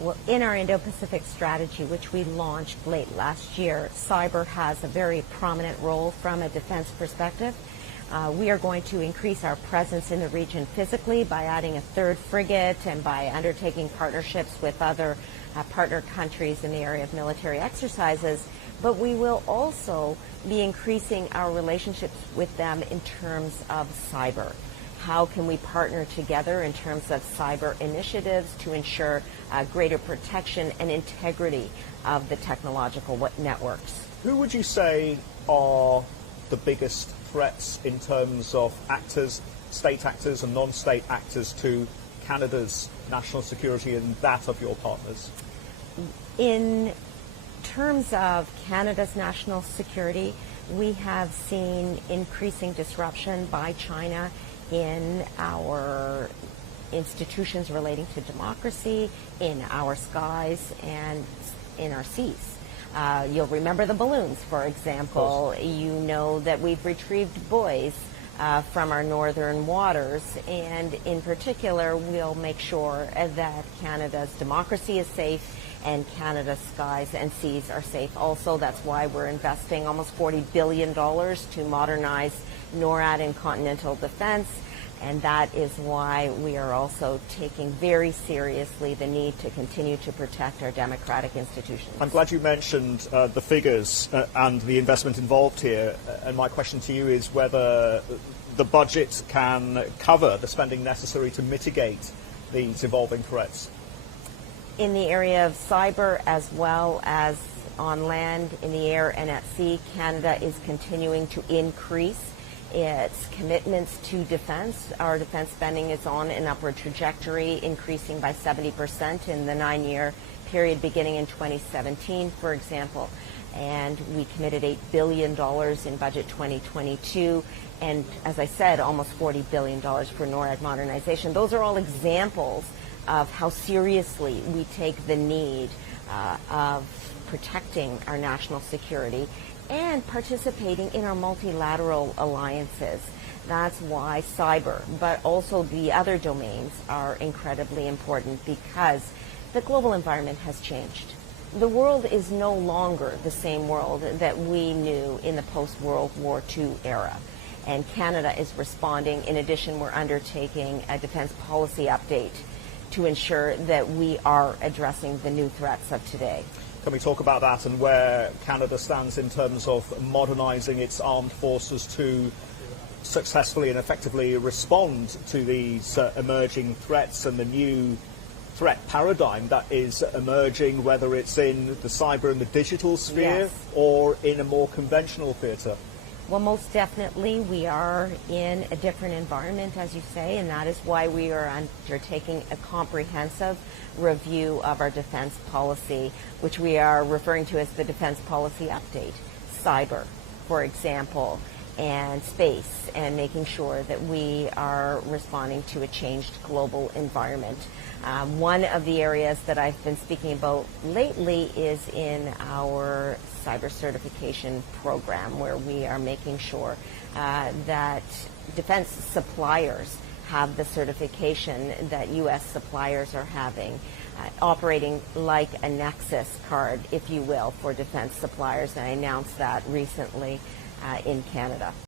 Well, in our Indo-Pacific strategy, which we launched late last year, cyber has a very prominent role from a defense perspective. We are going to increase our presence in the region physically by adding a third frigate and by undertaking partnerships with other partner countries in the area of military exercises. But we will also be increasing our relationships with them in terms of cyber. How can we partner together in terms of cyber initiatives to ensure greater protection and integrity of the technological networks? Who would you say are the biggest threats in terms of actors, state actors and non-state actors to Canada's national security and that of your partners? In terms of Canada's national security, we have seen increasing disruption by China in our institutions relating to democracy, in our skies, and in our seas. You'll remember the balloons, for example. You know that we've retrieved buoys from our northern waters, and in particular, we'll make sure that Canada's democracy is safe and Canada's skies and seas are safe. Also, that's why we're investing almost $40 billion to modernize NORAD and continental defense, and that is why we are also taking very seriously the need to continue to protect our democratic institutions. I'm glad you mentioned the figures and the investment involved here, and my question to you is whether the budget can cover the spending necessary to mitigate these evolving threats. In the area of cyber, as well as on land, in the air, and at sea, Canada is continuing to increase its commitments to defense. Our defense spending is on an upward trajectory, increasing by 70% in the 9-year period beginning in 2017, for example. And we committed $8 billion in budget 2022, and as I said, almost $40 billion for NORAD modernization. Those are all examples of how seriously we take the need of protecting our national security and participating in our multilateral alliances. That's why cyber, but also the other domains, are incredibly important, because the global environment has changed. The world is no longer the same world that we knew in the post-World War II era. And Canada is responding. In addition, we're undertaking a defense policy update to ensure that we are addressing the new threats of today. Can we talk about that and where Canada stands in terms of modernising its armed forces to successfully and effectively respond to these emerging threats and the new threat paradigm that is emerging, whether it's in the cyber and the digital sphere, yes, or in a more conventional theatre? Well, most definitely we are in a different environment, as you say, and that is why we are undertaking a comprehensive review of our defense policy, which we are referring to as the Defense Policy Update. Cyber, for example, and space, and making sure that we are responding to a changed global environment. One of the areas that I've been speaking about lately is in our cyber certification program, where we are making sure that defense suppliers have the certification that U.S. suppliers are having, operating like a Nexus card, if you will, for defense suppliers. And I announced that recently in Canada.